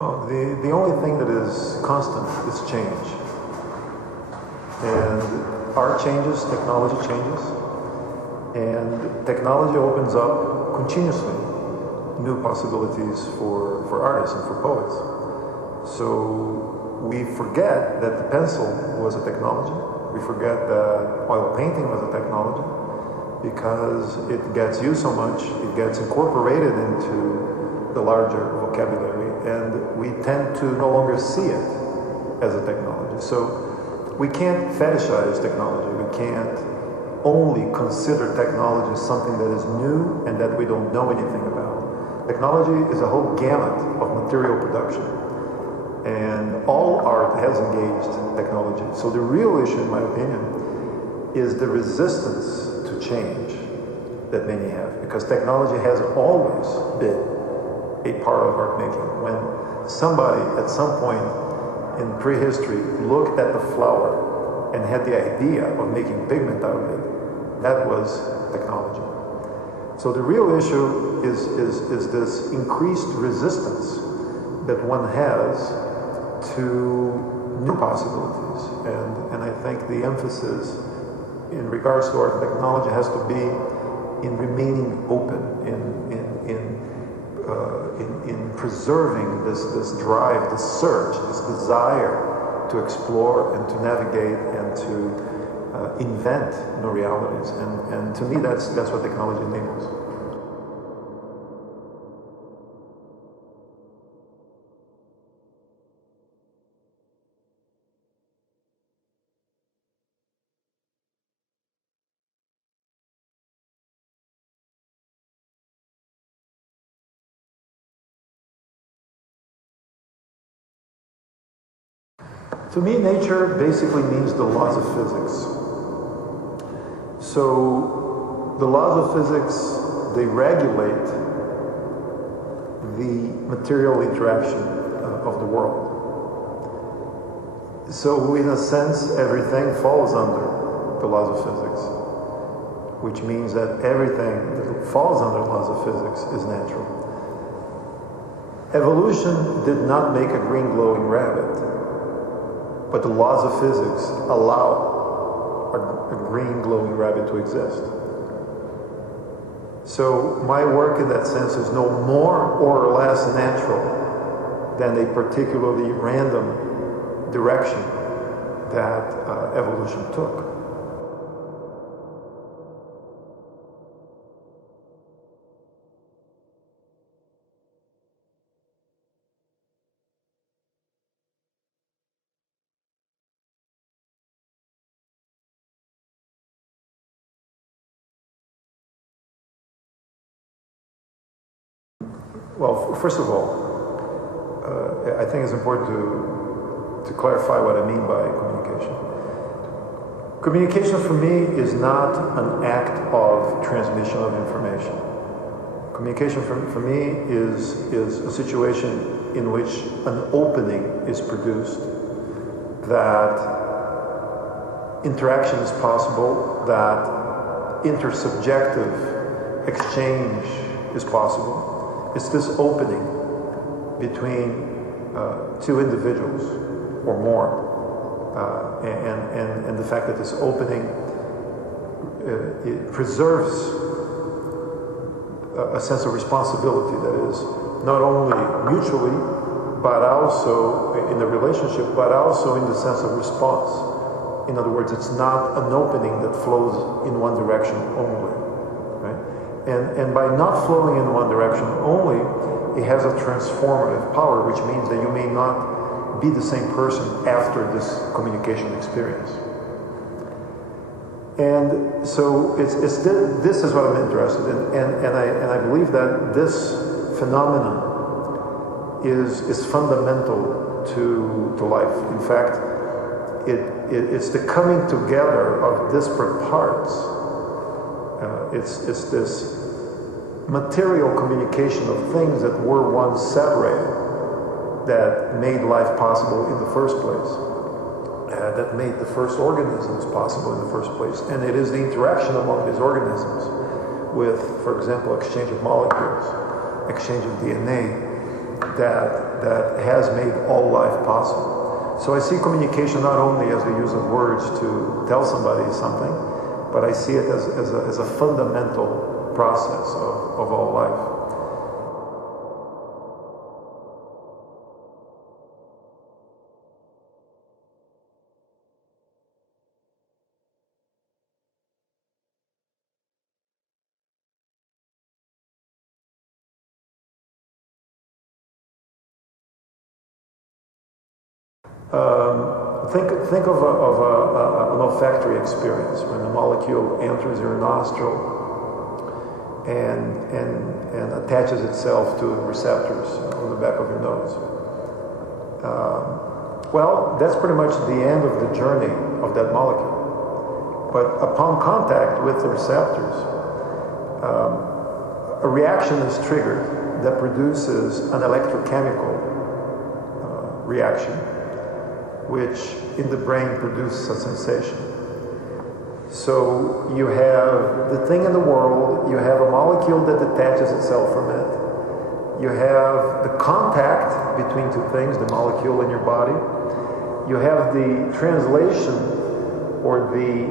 The only thing that is constant is change. And art changes, technology changes, and technology opens up continuously new possibilities for artists and for poets. So we forget that the pencil was a technology. We forget that oil painting was a technology because it gets used so much, it gets incorporated into the larger vocabulary, and we tend to no longer see it as a technology. So we can't fetishize technology. We can't only consider technology something that is new and that we don't know anything about. Technology is a whole gamut of material production, and all art has engaged technology. So the real issue, in my opinion, is the resistance to change that many have, because technology has always been a part of art making. When somebody at some point in prehistory looked at the flower and had the idea of making pigment out of it, that was technology. So the real issue is this increased resistance that one has to new possibilities. And I think the emphasis in regards to art and technology has to be in remaining open, in preserving this drive, this search, this desire to explore and to navigate and to invent new realities. And to me, that's what technology enables. To me, nature basically means the laws of physics. So the laws of physics, they regulate the material interaction of the world. So in a sense, everything falls under the laws of physics, which means that everything that falls under the laws of physics is natural. Evolution did not make a green glowing rabbit, but the laws of physics allow a green glowing rabbit to exist. So my work in that sense is no more or less natural than a particularly random direction that evolution took. Well, first of all, I think it's important to clarify what I mean by communication. Communication for me is not an act of transmission of information. Communication for me is a situation in which an opening is produced, that interaction is possible, that intersubjective exchange is possible. It's this opening between two individuals or more, and the fact that this opening it preserves a sense of responsibility that is not only mutually, but also in the relationship, but also in the sense of response. In other words, it's not an opening that flows in one direction only. And by not flowing in one direction only, it has a transformative power, which means that you may not be the same person after this communication experience. And so this is what I'm interested in, and I believe that this phenomenon is fundamental to life. In fact, it's the coming together of disparate parts. It's this material communication of things that were once separated that made life possible in the first place, that made the first organisms possible in the first place. And it is the interaction among these organisms with, for example, exchange of molecules, exchange of DNA, that has made all life possible. So I see communication not only as the use of words to tell somebody something, but I see it as a fundamental process of all life. Think of an olfactory experience when the molecule enters your nostril and attaches itself to receptors on the back of your nose. Well, that's pretty much the end of the journey of that molecule. But upon contact with the receptors, a reaction is triggered that produces an electrochemical reaction, which in the brain produces a sensation. So you have the thing in the world, you have a molecule that detaches itself from it, you have the contact between two things, the molecule in your body, you have the translation or the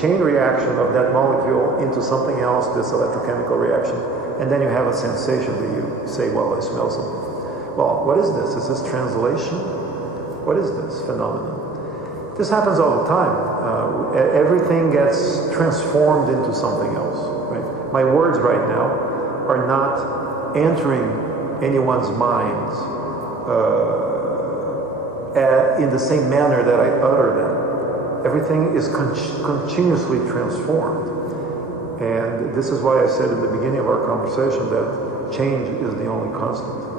chain reaction of that molecule into something else, this electrochemical reaction, and then you have a sensation that you say, well, I smell something. Well, what is this? Is this translation? What is this phenomenon? This happens all the time. Everything gets transformed into something else. Right? My words right now are not entering anyone's minds in the same manner that I utter them. Everything is continuously transformed. And this is why I said in the beginning of our conversation that change is the only constant.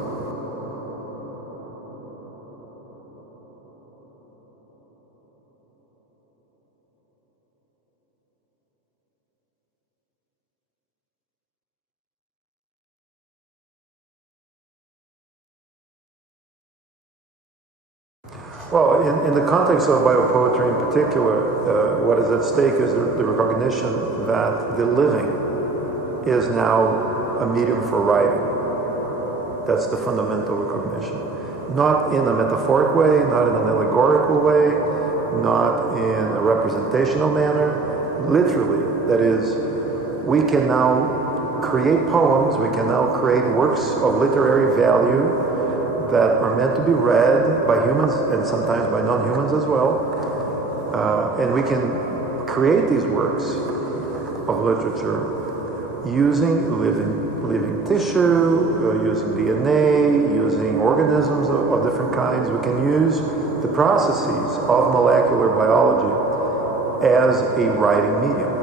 Well, in the context of biopoetry in particular, what is at stake is the recognition that the living is now a medium for writing. That's the fundamental recognition. Not in a metaphoric way, not in an allegorical way, not in a representational manner. Literally, that is, we can now create poems, we can now create works of literary value that are meant to be read by humans and sometimes by non-humans as well. And we can create these works of literature using living tissue, using DNA, using organisms of different kinds. We can use the processes of molecular biology as a writing medium.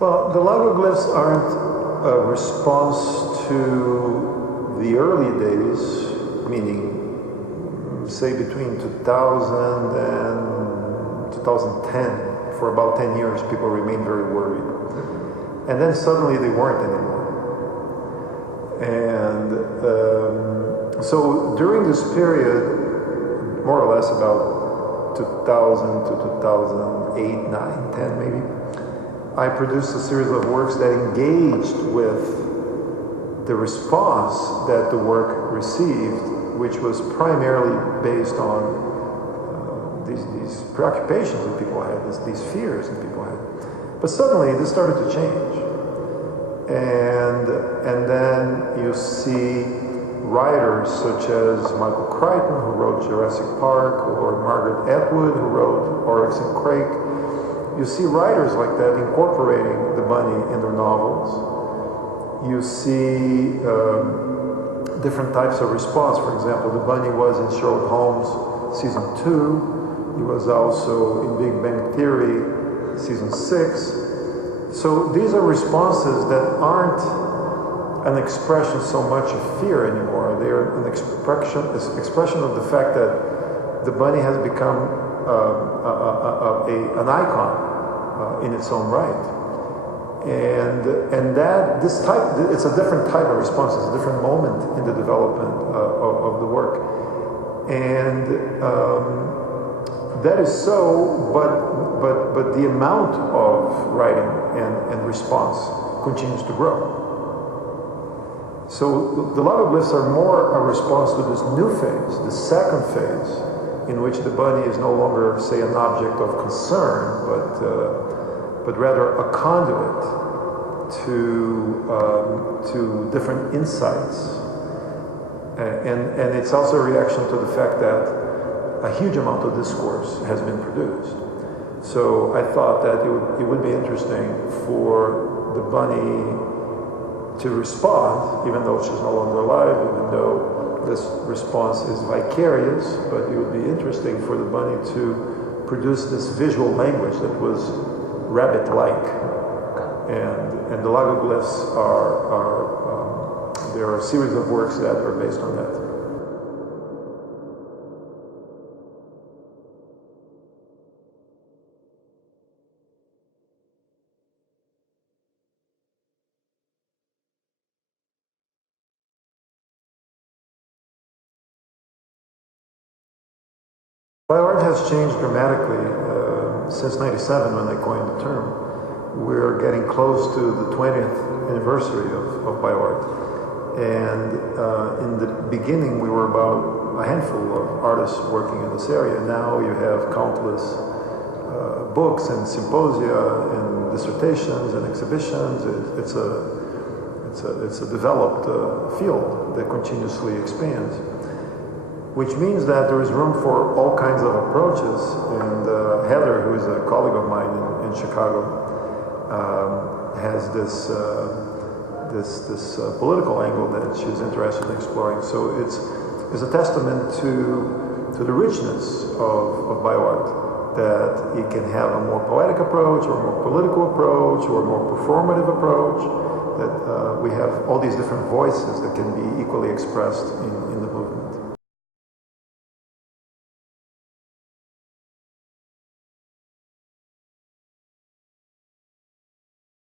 Well, the logoglyphs aren't a response to the early days, meaning, say, between 2000 and 2010. For about 10 years, people remained very worried. And then suddenly they weren't anymore. And so during this period, more or less about 2000 to 2008, 9, 10 maybe, I produced a series of works that engaged with the response that the work received, which was primarily based on these preoccupations that people had, these fears that people had. But suddenly this started to change. And then you see writers such as Michael Crichton, who wrote Jurassic Park, or Margaret Atwood, who wrote Oryx and Crake. You see writers like that incorporating the bunny in their novels. You see different types of response. For example, the bunny was in Sherlock Holmes season 2. He was also in Big Bang Theory season 6. So these are responses that aren't an expression so much of fear anymore. They are an expression of the fact that the bunny has become an icon in its own right. And that this type, it's a different type of response. It's a different moment in the development of the work, and that is so. But the amount of writing and response continues to grow. So the lava glyphs are more a response to this new phase, the second phase, in which the bunny is no longer, say, an object of concern, but rather a conduit to different insights. And it's also a reaction to the fact that a huge amount of discourse has been produced. So I thought that it would be interesting for the bunny to respond, even though she's no longer alive, even though this response is vicarious, but it would be interesting for the bunny to produce this visual language that was rabbit-like. And the logoglyphs there are a series of works that are based on that. Bioart has changed dramatically since '97 when I coined the term. We're getting close to the 20th anniversary of Bioart. And in the beginning, we were about a handful of artists working in this area. Now you have countless books and symposia and dissertations and exhibitions. It's a developed field that continuously expands, which means that there is room for all kinds of approaches. And Heather, who is a colleague of mine in Chicago, has this political angle that she's interested in exploring. So it's a testament to the richness of bioart, that it can have a more poetic approach, or a more political approach, or a more performative approach, that we have all these different voices that can be equally expressed in the movement.